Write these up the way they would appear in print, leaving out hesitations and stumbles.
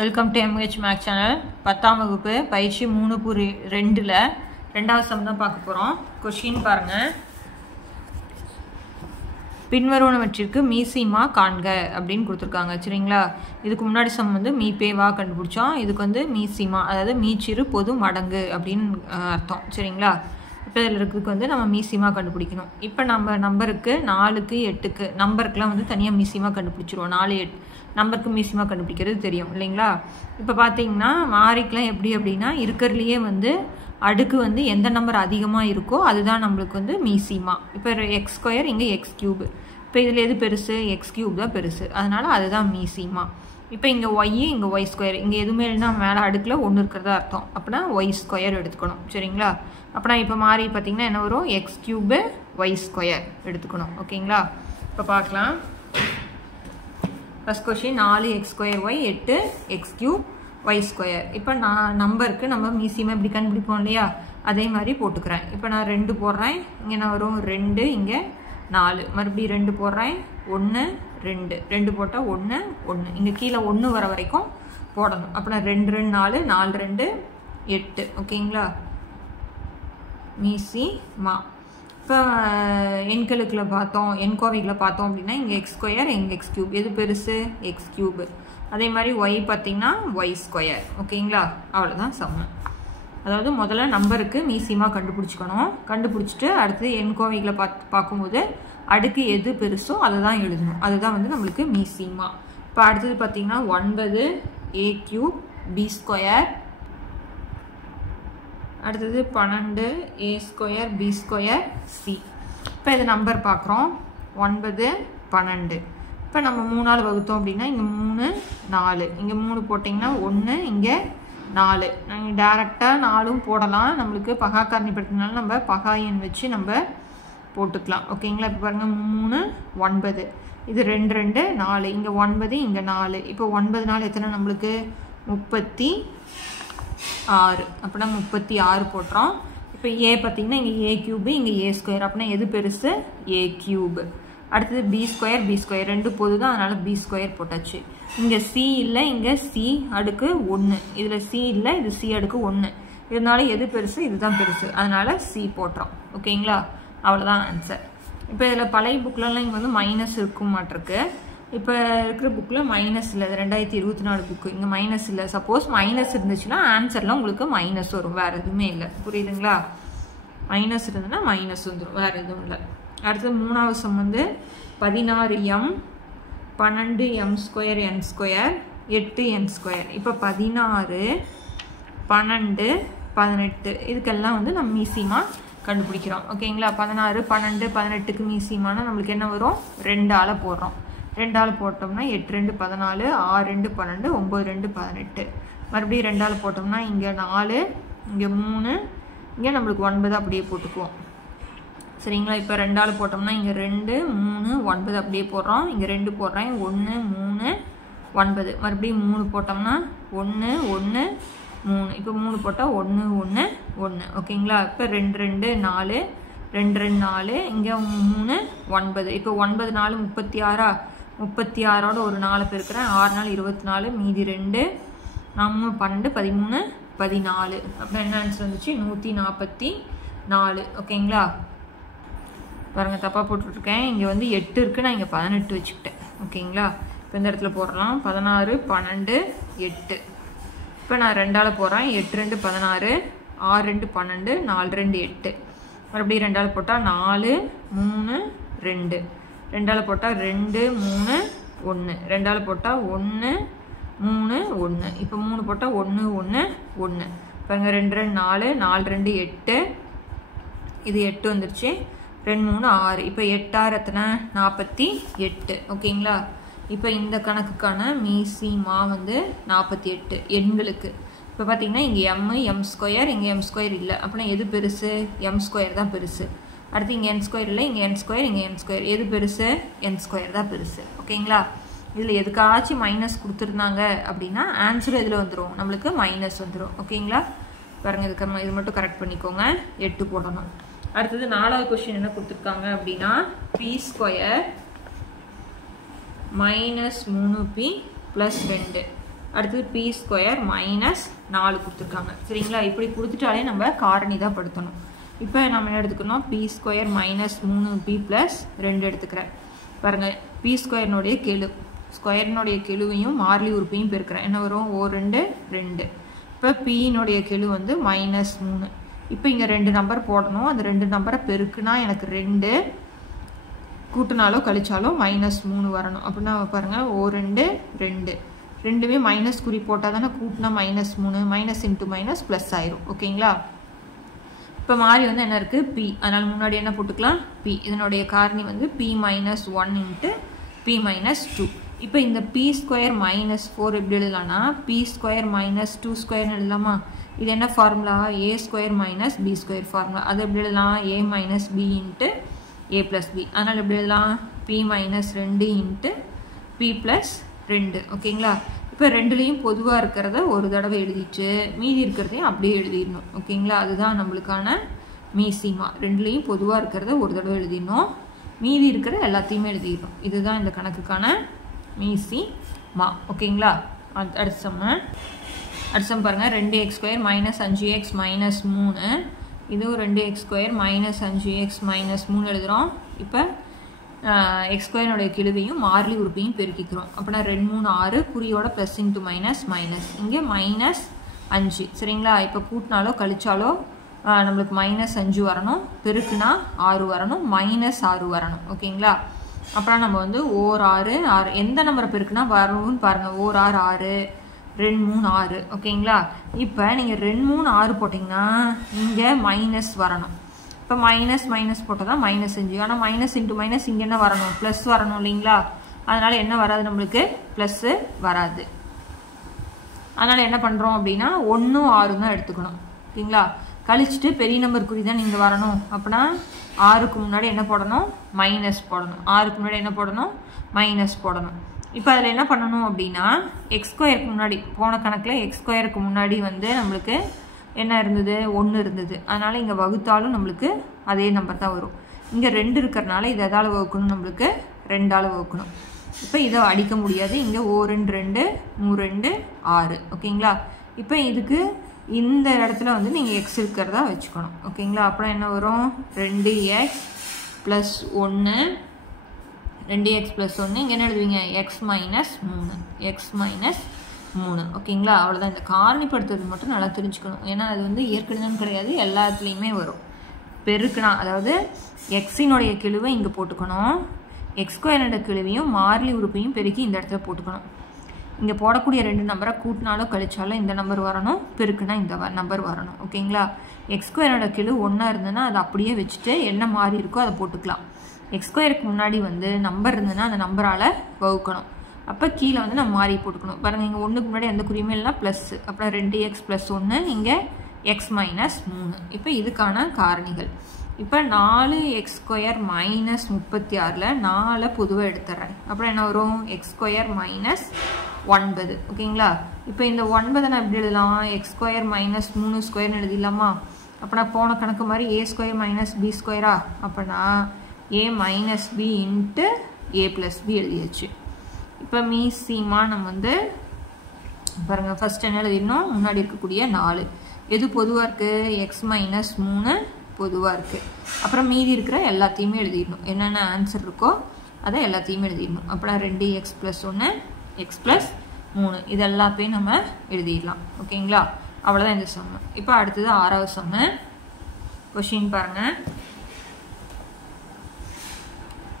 Welcome to MH maths channel. 10ஆம் வகுப்பு பயிற்சி 3.2ல் ரெண்டாவது சம் தான் பார்க்க போகிறோம். கொஷின் பாருங்கள். பின்வருவனவற்றிற்கு மீசிமா காண்க அப்படின்னு கொடுத்துருக்காங்க. சரிங்களா? இதுக்கு முன்னாடி சம் வந்து மீபேவா கண்டுபிடிச்சோம். இதுக்கு வந்து மீசிமா, அதாவது மீச்சிறு பொது மடங்கு அப்படின்னு அர்த்தம். சரிங்களா? இப்போ இதில் இருக்கிறதுக்கு வந்து நம்ம மீசிமா கண்டுபிடிக்கணும். இப்போ நம்ம நம்பருக்கு 4க்கு 8க்கு நம்பருக்குலாம் வந்து தனியாக மீசிமா கண்டுபிடிச்சிருவோம். 4 8 நம்பருக்கு மீசிமா கண்டுபிடிக்கிறது தெரியும் இல்லைங்களா? இப்போ பார்த்தீங்கன்னா மாறிக்கலாம் எப்படி அப்படின்னா, இருக்கிறதுலையே வந்து அடுக்கு வந்து எந்த நம்பர் அதிகமாக இருக்கோ அதுதான் நம்மளுக்கு வந்து மீசிமா. இப்போ x², இங்கே x³ இப்போ இதில் எது பெருசு? x³ தான் பெருசு, அதனால் அதுதான் மீசிமா. இப்போ இங்கே ஒய், இங்கே y², இங்கே எதுவுமே இல்லைன்னா மேலே அடுக்கில் 1 இருக்கிறதா அர்த்தம். அப்படின்னா y² எடுத்துக்கணும். சரிங்களா? அப்படின்னா இப்போ மாறி பார்த்தீங்கன்னா என்ன வரும்? x³ y² எடுத்துக்கணும். ஓகேங்களா? இப்போ பார்க்கலாம். First question 4x²y 8x³ y². இப்போ நான் நம்பருக்கு நம்ம மீசிமா இப்படி கண்டுபிடிப்போம் இல்லையா? அதே மாதிரி போட்டுக்கிறேன். இப்போ நான் 2 போடுறேன். இங்கே நான் வரும் 2, இங்கே 4, மறுபடியும் 2 போடுறேன். 1 2 2 போட்டால் 1 1, இங்கே கீழே 1 வர வரைக்கும் போடணும். அப்போ நான் 2 2 4 4 2 8. ஓகேங்களா? மீசிமா. இப்போ எண்களுக்குள்ள பார்த்தோம், எண்கோவைகளை பார்த்தோம் அப்படின்னா இங்கே x², இங்கே x³ எது பெருசு? x³. அதே மாதிரி y பார்த்தீங்கன்னா y². ஓகேங்களா? அவ்வளோதான் சம்மு. அதாவது முதல்ல நம்பருக்கு மீசிமா கண்டுபிடிச்சிக்கணும். கண்டுபிடிச்சிட்டு அடுத்து எண்கோவைகளை பார்க்கும்போது அடுக்கு எது பெருசோ அதை தான் எழுதணும். அதுதான் வந்து நம்மளுக்கு மீசிமா. இப்போ அடுத்தது பார்த்தீங்கன்னா 9a³ b². அடுத்தது 12a² b² c. இப்போ இது நம்பர் பார்க்குறோம். 9 12. இப்போ நம்ம 3ஆல் வகுத்தோம் அப்படின்னா இங்கே 3 4, இங்கே 3 போட்டிங்கன்னா 1, இங்கே 4. நாங்கள் டேரெக்டாக 4ம் போடலாம். நம்மளுக்கு பகா காரணிப்படுத்தினாலும் நம்ம பகா எண் வச்சு நம்ம போட்டுக்கலாம். ஓகேங்களா? இப்போ பாருங்கள் 3 9, இது 2 2 4, இங்கே 9, இங்கே 4. இப்போ 9 4 எத்தனை நம்மளுக்கு? 36. அப்படின்னா 36 போட்டுறோம். இப்போ ஏ பார்த்தீங்கன்னா இங்கே a³ இங்கே a². அப்படின்னா எது பெருசு? a³. அடுத்தது b² ரெண்டு பொது தான், அதனால் b² போட்டாச்சு. இங்கே c இல்லை, இங்கே c அடுக்கு 1, இதில் c இல்லை, இது c அடுக்கு 1. இதனால எது பெருசு? இதுதான் பெருசு, அதனால் c போட்டுறோம். ஓகேங்களா? அவ்வளோதான் ஆன்சர். இப்போ இதில் பழைய புக்கிலலாம் இங்கே வந்து மைனஸ் இருக்கும் மாட்டிருக்கு. இப்போ இருக்கிற புக்கில் மைனஸ் இல்லை. 2024 புக்கு இங்கே மைனஸ் இல்லை. சப்போஸ் மைனஸ் இருந்துச்சுன்னா ஆன்சரில் உங்களுக்கு மைனஸ் வரும், வேறு எதுவுமே இல்லை. புரியுதுங்களா? மைனஸ் இருந்ததுன்னா மைனஸ் வந்துடும், வேறு எதுவும் இல்லை. அடுத்தது 3ஆவது சம் வந்து 16m 12m² n², 8n². இப்போ 16 12 18 இதுக்கெல்லாம் வந்து நம்ம மீசிமா கண்டுபிடிக்கிறோம். ஓகேங்களா? 16 12 18க்கு மீசிமானா நம்மளுக்கு என்ன வரும்? 2ஆல் போடுறோம். 2ஆல் போட்டோம்னா 8 2 14, 6 2 12, 9 2 18. மறுபடியும் 2ஆல் போட்டோம்னா இங்கே 4, இங்கே 3, இங்கே நம்மளுக்கு 9 அப்படியே போட்டுக்குவோம். சரிங்களா? இப்போ 2ஆல் போட்டோம்னா இங்கே 2 3 9 அப்படியே போடுறோம். இங்கே 2 போடுறேன். 1 3 9. மறுபடியும் 3 போட்டோம்னா 1 1 3. இப்போ 3 போட்டால் 1 1 1. ஓகேங்களா? இப்போ 2 2 4 2 2 4, இங்கே 3 9. இப்போ 9 4 36. 36ஓட ஒரு 4 பெருக்கிறேன். 6 4 24, மீதி 2 3 12 13 14. அப்புறம் என்ன ஆன்சர் வந்துச்சு? 144. ஓகேங்களா? பாருங்கள், தப்பாக போட்டுருக்கேன். இங்கே வந்து 8 இருக்குது, நான் இங்கே 18 வச்சுக்கிட்டேன். ஓகேங்களா? இப்போ இந்த இடத்துல போடலாம். 16 12 8. இப்போ நான் 2ஆல் போடுறேன். 8 2 16, 6 2 12, 4 2 8. மறுபடியும் 2ஆல் போட்டால் 4 3 2. 2ஆல் போட்டால் 2 3 1. 2ஆல் போட்டால் 1 3 1. இப்போ 3 போட்டால் 1 1 1. பாருங்கள் 2 2 4 4 2 8. இது 8 வந்துருச்சு. 2 3 6. இப்போ 8 6 எத்தனை? 48. ஓகேங்களா? இப்போ இந்த கணக்குக்கான மீசிமா வந்து 48 எண்களுக்கு. இப்போ பார்த்தீங்கன்னா இங்கே m² இங்கே m² இல்லை. அப்படின்னா எது பெருசு? m² தான் பெருசு. அடுத்து இங்கே n² இல்லை, இங்கே n², இங்கே n². எது பெருசு? n² தான் பெருசு. ஓகேங்களா? இதில் எதுக்காச்சும் மைனஸ் கொடுத்துருந்தாங்க அப்படின்னா ஆன்சர் இதில் வந்துடும், நம்மளுக்கு மைனஸ் வந்துடும். ஓகேங்களா? பாருங்கள், இதுக்கு இது மட்டும் கரெக்ட் பண்ணிக்கோங்க. 8 போடணும். அடுத்தது 4ஆவது கொஸ்டின் என்ன கொடுத்துருக்காங்க அப்படின்னா p² -3p + 2 அடுத்தது பி ஸ்கொயர் மைனஸ் 4 கொடுத்துருக்காங்க. சரிங்களா? இப்படி கொடுத்துட்டாலே நம்ம காரணி தான் படுத்தணும். இப்போ நம்ம என்ன எடுத்துக்கணும்? B square minus 3p plus 2 எடுத்துக்கிறேன். பாருங்கள், பி ஸ்கொயர்னுடைய கெழு, ஸ்கொயர்னுடைய கெழுவையும் மாறிலி உறுப்பையும் பெருக்கிறேன். என்ன வரும்? ஓ 2 2. இப்போ பியினுடைய கெழு வந்து மைனஸ் 3. இப்போ இங்கே 2 நம்பர் போடணும். அந்த 2 நம்பரை பெருக்குனா எனக்கு 2, கூட்டினாலோ கழிச்சாலோ மைனஸ் 3 வரணும். அப்படின்னா பாருங்கள், ஓ 2 2, ரெண்டுமே மைனஸ் குறி போட்டால் தானே கூட்டினா minus 3, minus into minus plus ஆயிரும். ஓகேங்களா? இப்போ மாறி வந்து என்ன இருக்குது? பி. அதனால் முன்னாடி என்ன போட்டுக்கலாம்? பி. இதனுடைய காரணி வந்து p minus 1 into p minus 2. இப்போ இந்த பி ஸ்கொயர் மைனஸ் 4 எப்படி எழுதலாம்னா பி ஸ்கொயர் மைனஸ் 2 ஸ்கொயர்னு எழுதலாமா? இது என்ன formula? A square minus B square formula. அது எப்படி எழுதலாம்? A minus B into A plus B. அதனால் எப்படி எழுதலாம்? B minus 2 into B plus 2. ஓகேங்களா? இப்போ ரெண்டுலேயும் பொதுவாக இருக்கிறத ஒரு தடவை எழுதிட்டு மீதி இருக்கிறதையும் அப்படியே எழுதிடணும். ஓகேங்களா? அதுதான் நம்மளுக்கான மீசிமா. ரெண்டுலேயும் பொதுவாக இருக்கிறத ஒரு தடவை எழுதிடணும், மீதி இருக்கிற எல்லாத்தையுமே எழுதிடணும். இதுதான் இந்த கணக்குக்கான மீசிமா. ஓகேங்களா? அடுத்த சம் பாருங்கள். 2x square minus 5x minus 3. இதுவும் 2x square minus 5x minus 3 எழுதுகிறோம். இப்போ எக்ஸ் ஸ்கொயர்னுடைய கெழுவையும் மாறிலி உறுப்பையும் பெருக்கிக்கிறோம். அப்படின்னா 2 3 6, குறியோட ப்ளஸ் இன்ட்டு மைனஸ் மைனஸ், இங்கே மைனஸ் 5. சரிங்களா? இப்போ கூட்டினாலோ கழிச்சாலோ நம்மளுக்கு மைனஸ் 5 வரணும், பெருக்குனா 6 வரணும், மைனஸ் 6 வரணும். ஓகேங்களா? அப்புறம் நம்ம வந்து ஓர் 6 6 எந்த நம்பரை பெருக்குனா வரும்னு பாருங்கள். ஓர் 6 6, 2 3 6. ஓகேங்களா? இப்போ நீங்கள் 2 3 6 போட்டிங்கன்னா இங்கே மைனஸ் வரணும். இப்போ மைனஸ் மைனஸ் போட்டால் தான் மைனஸ் 5. ஆனால் மைனஸ் இன்ட்டு மைனஸ் இங்கே என்ன வரணும்? ப்ளஸ் வரணும் இல்லைங்களா? அதனால் என்ன வராது? நம்மளுக்கு ப்ளஸ்ஸு வராது. அதனால் என்ன பண்ணுறோம் அப்படின்னா 1 6 தான் எடுத்துக்கணும். ஓகேங்களா? கழிச்சுட்டு பெரிய நம்பர் குறி தான் நீங்கள் வரணும். அப்படின்னா 6க்கு முன்னாடி என்ன போடணும்? மைனஸ் போடணும். 6க்கு முன்னாடி என்ன போடணும்? மைனஸ் போடணும். இப்போ அதில் என்ன பண்ணணும் அப்படின்னா எக்ஸ் ஸ்கொயருக்கு முன்னாடி போன கணக்கில் எக்ஸ் ஸ்கொயருக்கு முன்னாடி வந்து நம்மளுக்கு என்ன இருந்தது? 1 இருந்தது. அதனால் இங்கே வகுத்தாலும் நம்மளுக்கு அதே நம்பர் தான் வரும். இங்கே 2 இருக்கிறனால இது எதால் வகுக்கணும்? நம்மளுக்கு 2ஆல் வகுக்கணும். இப்போ இதை அடிக்க முடியாது. இங்கே ஓ 2 2, 3 2 6. ஓகேங்களா? இப்போ இதுக்கு இந்த இடத்துல வந்து நீங்கள் எக்ஸ் இருக்கிறதா வச்சுக்கணும். ஓகேங்களா? அப்புறம் என்ன வரும்? 2x plus 1, 2x plus 1. இங்கே என்ன எழுதுவீங்க? X minus 3, X minus 3. ஓகேங்களா? அவ்வளோதான். இந்த காரணிப்படுத்துறது மட்டும் நல்லா தெரிஞ்சுக்கணும். ஏன்னா அது வந்து ஏற்கனவே கிடையாது, எல்லாத்துலேயுமே வரும். பெருக்குனா அதாவது எக்ஸினுடைய கெழுவை இங்கே போட்டுக்கணும், எக்ஸ் ஸ்கொயரோட கெழுவையும் மாறிலி உறுப்பையும் பெருக்கி இந்த இடத்துல போட்டுக்கணும். இங்கே போடக்கூடிய 2 நம்பரை கூட்டினாலோ கழிச்சாலோ இந்த நம்பர் வரணும், பெருக்குனா இந்த நம்பர் வரணும். ஓகேங்களா? எக்ஸ் ஸ்கொயரோட கெழு 1 இருந்ததுன்னா அதை அப்படியே வச்சுட்டு என்ன மாறி இருக்கோ அதை போட்டுக்கலாம். எக்ஸ் ஸ்கொயருக்கு முன்னாடி வந்து நம்பர் இருந்ததுன்னா அந்த நம்பரால் வகுக்கணும். அப்போ கீழே வந்து நம்ம மாறி போட்டுக்கணும். பாருங்கள், இங்கே 1க்கு முன்னாடி எந்த குறியுமே இல்லைனா ப்ளஸ்ஸு, அப்புறம் 2x ப்ளஸ் 1, இங்கே எக்ஸ் மைனஸ் 3. இப்போ இதுக்கான காரணிகள். இப்போ 4x ஸ்கொயர் மைனஸ் 36ல் 4 பொதுவாக எடுத்துடுறேன். அப்புறம் என்ன வரும்? X square minus 9. ஓகேங்களா? இப்போ இந்த 9 நான் எப்படி எழுதலாம்? எக்ஸ் ஸ்கொயர் மைனஸ் 3 ஸ்கொயர்னு எழுதிடலாமா? அப்போனா போன கணக்கு மாதிரி ஏ ஸ்கொயர் மைனஸ் பி ஸ்கொயரா? அப்போனா ஏ minus B into A plus B எழுதியாச்சு. இப்போ மீசிமா நம்ம வந்து பாருங்கள், ஃபஸ்ட் என்ன எழுதிடணும்? முன்னாடி இருக்கக்கூடிய 4 எது பொதுவாக இருக்குது? எக்ஸ் மைனஸ் 3 பொதுவாக இருக்குது. அப்புறம் மீதி இருக்கிற எல்லாத்தையுமே எழுதிடணும். என்னென்ன ஆன்சர் இருக்கோ அதை எல்லாத்தையுமே எழுதிடணும். அப்புறம் 2x ப்ளஸ் 1, எக்ஸ் ப்ளஸ் 3 இது எல்லாத்தையும் நம்ம எழுதிடலாம். ஓகேங்களா? அவ்வளோதான் இந்த சம்மு. இப்போ அடுத்தது 6வது சம்மு. கொஷின் பாருங்கள்.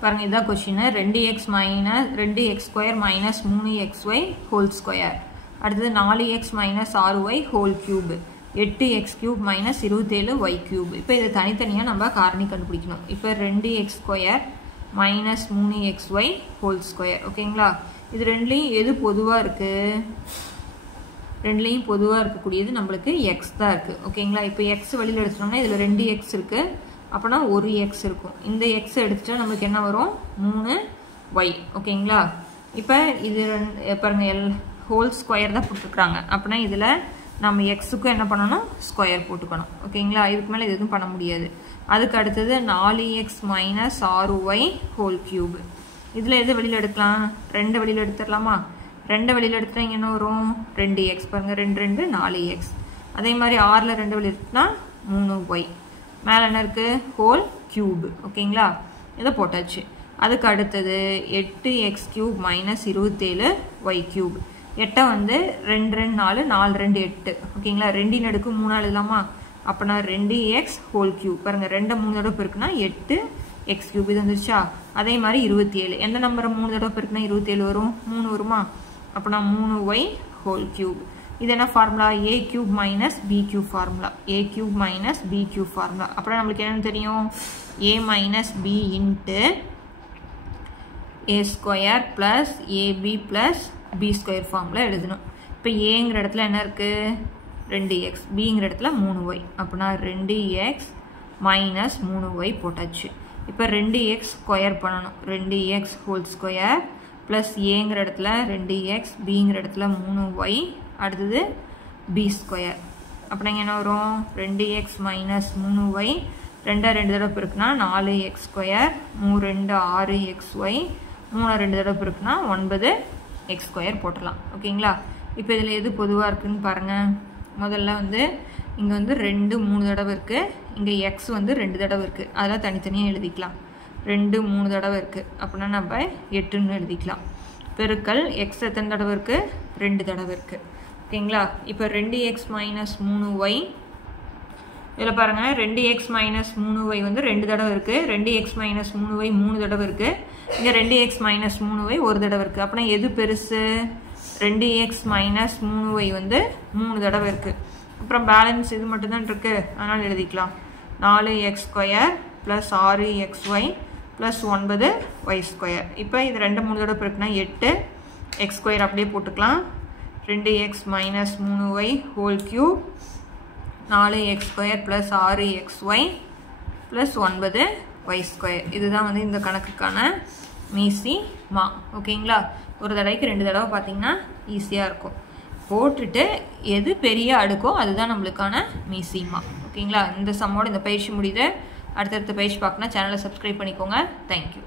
பாருங்கள், இதுதான் question. 2x square minus 3xy whole square. அடுத்தது 4x minus 6y whole cube, 8x cube minus 27y cube. இப்போ இது தனித்தனியாக நம்ம காரணி கண்டுபிடிக்கணும். இப்போ 2x square minus 3xy whole square. ஓகேங்களா? இது ரெண்டுலேயும் எது பொதுவாக இருக்குது? ரெண்டுலேயும் பொதுவாக இருக்கக்கூடியது நம்மளுக்கு எக்ஸ் தான் இருக்குது. ஓகேங்களா? இப்போ எக்ஸ் வெளியில் எடுத்துட்டோம்னா இதில் 2x இருக்குது, அப்போனா 1x இருக்கும். இந்த எக்ஸ் எடுத்துட்டா நம்மளுக்கு என்ன வரும்? 3y. ஓகேங்களா? இப்போ இது பாருங்கள், ஹோல் ஸ்கொயர் தான் போட்டுருக்குறாங்க. அப்படின்னா இதில் நம்ம எக்ஸுக்கும் என்ன பண்ணணும்? ஸ்கொயர் போட்டுக்கணும். ஓகேங்களா? இதுக்கு மேலே இது எதுவும் பண்ண முடியாது. அதுக்கு அடுத்தது 4x minus 6y whole cube. இதில் எது வெளியில் எடுக்கலாம்? 2 வெளியில் எடுத்துடலாமா? 2 வெளியில் எடுத்துட்டா இங்கே என்ன வரும் 2x பாருங்கள் 2 2 4x. அதே மாதிரி 6ல் 2 வெளியில் எடுத்துனா 3y. மேலே என்ன இருக்குது ஹோல் கியூப். ஓகேங்களா, இதை போட்டாச்சு. அதுக்கு அடுத்தது 8x³ மைனஸ் 27y கியூப். 8 வந்து 2 2 4 4 2 8. ஓகேங்களா, 2 அடுக்கு 3 எழுதலாமா? அப்போனா 2x ஹோல் கியூப் பாருங்கள் 2 3 தடவை பெருக்குனா 8x³ இது வந்துருச்சா? அதே மாதிரி 27 எந்த நம்பரை 3 தடவை பெருக்குனா 27 வரும்? 3 வருமா? அப்போனா 3y ஹோல் கியூப். இது என்ன formula? a³ minus b³ formula. a³ minus b³ formula. அப்புறம் நம்மளுக்கு என்னன்னு தெரியும்? a minus b into a square plus ab plus b square formula எழுதணும். இப்போ ஏங்கிற இடத்துல என்ன இருக்குது 2x, பிங்கிற இடத்துல 3y. அப்படின்னா 2x மைனஸ் 3y போட்டாச்சு. இப்போ 2x ஸ்கொயர் பண்ணணும். 2x ஹோல் ஸ்கொயர் ப்ளஸ் ஏங்கிற இடத்துல 2x, பிங்கிற இடத்துல 3y, அடுத்தது b ஸ்கொயர். அப்படின்னா என்ன வரும்? 2x மைனஸ் 3y 2 தடவை பெருக்குனா 4x ஸ்கொயர், 3 2 6xy, 3 2 தடவை பெருக்குனா 9x ஸ்கொயர் போட்டலாம். ஓகேங்களா, இப்போ இதில் எது பொதுவாக இருக்குதுன்னு பாருங்கள். முதல்ல வந்து இங்கே வந்து 2 3 தடவை இருக்குது, இங்கே x வந்து 2 தடவை இருக்குது. அதெல்லாம் தனித்தனியாக எழுதிக்கலாம். 2 3 தடவை இருக்குது அப்படின்னா நம்ம 8ன்னு எழுதிக்கலாம். பெருக்கல் x எத்தனை தடவை இருக்குது? 2 தடவை இருக்குது. ஓகேங்களா, இப்போ 2x மைனஸ் 3y இதில் பாருங்கள் 2x மைனஸ் 3y வந்து 2 தடவை இருக்குது. 2x மைனஸ் 3y 3 தடவை இருக்குது. இங்கே 2x மைனஸ் 3y 1 தடவை இருக்குது. அப்படின்னா எது பெருசு? 2x மைனஸ் 3y வந்து 3 தடவை இருக்குது. அப்புறம் பேலன்ஸ் இது மட்டும்தான் இருக்குது, அதனால் எழுதிக்கலாம். 4x square plus 6xy plus 9y square. இப்போ இது 2 3 தடவை இருக்குன்னா 8x ஸ்கொயர் அப்படியே போட்டுக்கலாம். 2x minus 3y whole cube 4x square plus 6xy plus 9y square. இதுதான் வந்து இந்த கணக்குக்கான மீசிமா. ஓகேங்களா, ஒரு தடவைக்கு 2 தடவை பார்த்தீங்கன்னா ஈஸியாக இருக்கும். போட்டுட்டு எது பெரிய அடுக்கோ அதுதான் நம்மளுக்கான மீசிமா. ஓகேங்களா, இந்த சம்மோட இந்த பயிற்சி முடியுது. அடுத்தடுத்த பயிற்சி பார்க்கணும். சேனலை சப்ஸ்கிரைப் பண்ணிக்கோங்க. தேங்க்யூ.